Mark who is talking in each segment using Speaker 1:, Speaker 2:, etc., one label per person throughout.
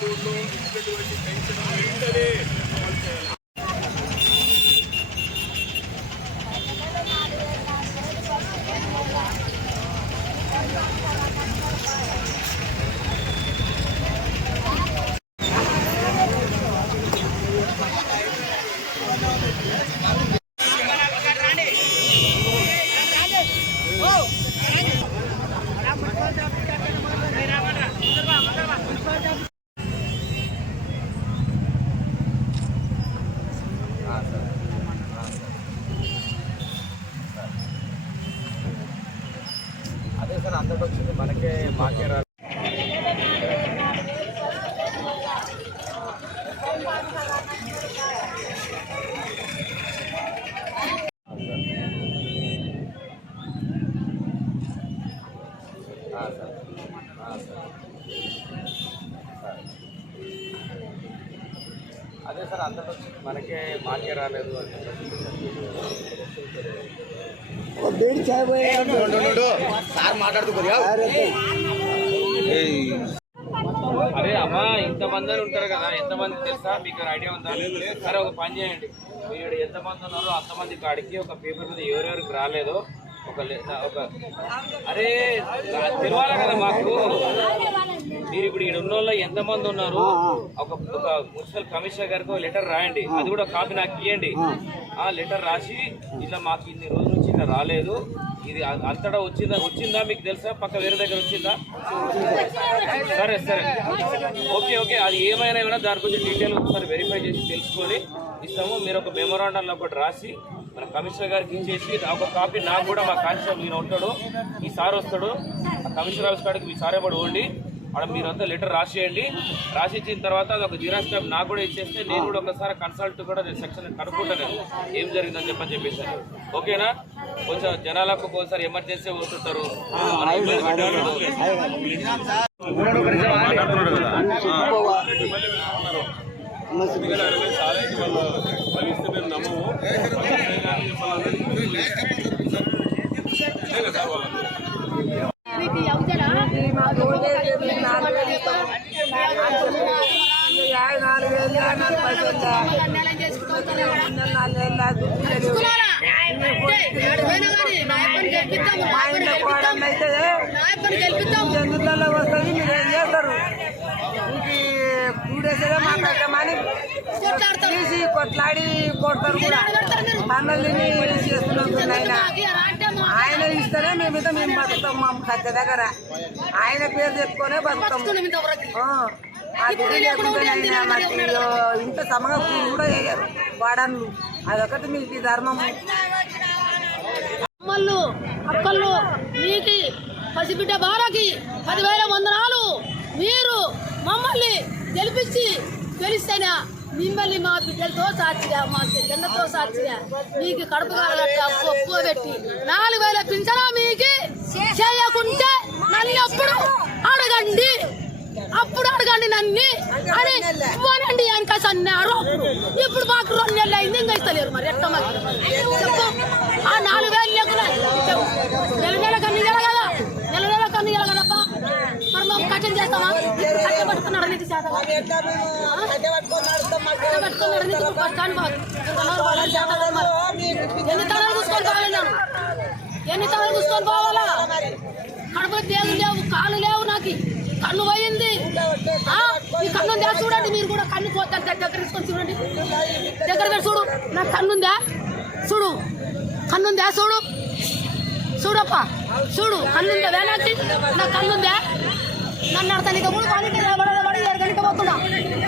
Speaker 1: పల్లెటూరులో ఇచ్చినటువంటి పెన్షన్ వెంటనే అమలు చేయాలి
Speaker 2: అదే సార్ అందరికి వచ్చింది మనకే మాకే రాలేదు ఆ, సార్. ఆ, సార్. సార్. అదే సార్ అందరికి వచ్చింది మనకే మాకే రాలేదు అని
Speaker 3: ಬೇಡಿ
Speaker 2: అరే అమ్మా ఇంతమంది అని ఉంటారు కదా ఎంతమంది తెలుసా? మీకు ఐడియా ఉందా? సరే ఒక పని చేయండి. మీరు ఎంతమంది ఉన్నారో అంతమంది కాడికి ఒక పేపర్ మీద ఎవరెవరికి రాలేదో ఒక ఒక అరే తెలవాలి కదా మాకు. మీరు ఇప్పుడు ఇక్కడ ఉన్న వాళ్ళు ఎంతమంది ఉన్నారు? ఒక ఒక మున్సిపల్ కమిషనర్ గారికి ఒక లెటర్ రాయండి. అది కూడా కాపీ నాకు ఇవ్వండి ఆ లెటర్ రాసి ఇట్లా మాకు ఇన్ని రోజుల నుంచి రాలేదు. ఇది అంతటా వచ్చిందా వచ్చిందా మీకు తెలుసా? పక్క వేరే దగ్గర వచ్చిందా? సరే సరే. Okay okay. అది ఏమైనా కూడా దాని గురించి డీటెయిల్ ఒకసారి వెరిఫై చేసి తెలుసుకొని ఇస్తాము. మీరు ఒక మెమోరాండంలో ఒకటి రాసి మన కమిషనర్ గారికి ఇచ్చేసి ఒక కాపీ నాకు కూడా మా కానిస్టేబుల్ ఈయన ఉంటాడు. ఈ సార్ వస్తాడు. ఆ కమిషనర్ ఆఫీస్ కాడికి మీ సారే పడి. ఓండి అక్కడ మీరంతా లెటర్ రాసేయండి. రాసి ఇచ్చిన తర్వాత అది ఒక జిరాక్స్ కాపీ నాకు కూడా ఇచ్చేస్తే నేను కూడా ఒకసారి కన్సల్ట్ కూడా నేను సెక్షన్ కనుక్కుంటాను ఏం జరిగిందని చెప్పని చెప్పేసాను ఓకేనా? కొంచెం జనాలకు ఒకసారి ఎమర్జెన్సీ వస్తుంటారు మన ఇబ్బంది
Speaker 3: నాలుగు వేలు నాలుగు పైసలు మా వస్తుంది మీరు ఏం చేస్తారు మీకు కూడేసేదే మాట్లాడమని తీసి కొట్లాడి కొడతారు కూడా మనల్ని చేస్తున్నాం ఆయన ఆయన ఇస్తేనే మేమైతే మేము బతుకుతాం మా దగ్గర ఆయన పేరు చెప్పుకొనే బతుకుతాం ఆ, గుడి లేకుంటే మాకు ఇంత సమగా కూడా వేయరు. వాడన్లు. అదొకటి మీకు ధర్మము.
Speaker 4: అమ్మళ్ళు అక్కళ్ళు నీకి పసిబిడ్డ బాలకి పదివేల వందనాలు. మీరు మమ్మల్ని గెలిపించి గెలిస్తేనా? మిమ్మల్ని మా బిడ్డలతో సాక్షిగా మా చెల్లెలతో సాక్షిగా మీకు కడుపు కాలగట్ట అప్పు పెట్టి నాలుగు వేల పింఛనా మీకు చేయకుంటే మళ్ళీ అప్పుడు అడగండి. అప్పుడు అడగండి నన్ను. అని ఇవ్వనండి వెనక అన్నారు. ఇప్పుడు మాకు రెండు నెలలు అయింది ఇంకా ఇస్తలేరు మరి ఎట్ట మరి? చెప్పు. ఆ నాలుగు వేలు లేకుండా నెల నెల కన్ను ఇయ్యాలి కదా. నెల నెల కన్ను ఇయ్యాలి కదప్పా. మరి మాకు కఠిన చేస్తామా కట్టె పట్టుకున్నాడు నీకు చేత పట్టుకున్నాడు నీకు బస్ స్టాండ్ ఎన్ని తరాలు చూసుకొని పోవాలి నేను? ఎన్ని తరాలు చూసుకొని పోవాలా? కడుపులో తేలు లేవు కాళ్ళు లేవు నాకు. కళ్ళు పోయి ఆ, ఈ కన్ను ఉందా చూడండి మీరు కూడా కన్ను కోత దగ్గర తీసుకొని చూడండి. దగ్గర పెట్టి చూడు. నా కన్నుందా? చూడు. కన్నుందా? చూడు. చూడప్ప. చూడు. కన్నుందా? ఉందా నా కన్నుందా? నన్ను అర్థం ఇక మూడు కానీ పడి పోతున్నా.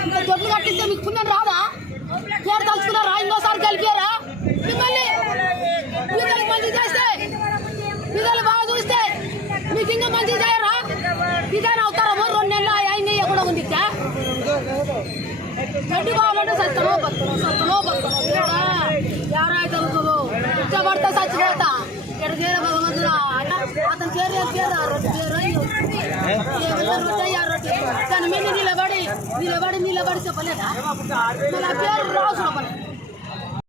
Speaker 4: ఇంకా జబ్బులు కట్టిస్తే మీకు పుణ్యం రాదా? పేరు తలుచుకున్నా రా ఇంకోసారి కలిపి మిమ్మల్ని మిమ్మల్ని మంచి చేస్తే పిల్లలు బాగా చూస్తే మీకు ఇంకా మంచి చేయరా ఇదేనా అవుతారమ్మో రెండు నెలలు ఆయన కూడా ఉంది ఇక్కడ. గడ్డి కావాలంటే సత్తనో బతుకనో సత్తనో బతుకనో ఇక్కడ చేర భగవంతుడా? అతని రొట్టె దాని మీద నిలబడి నిలబడి నిలబడి చెప్పలేదా? పేరు రాసు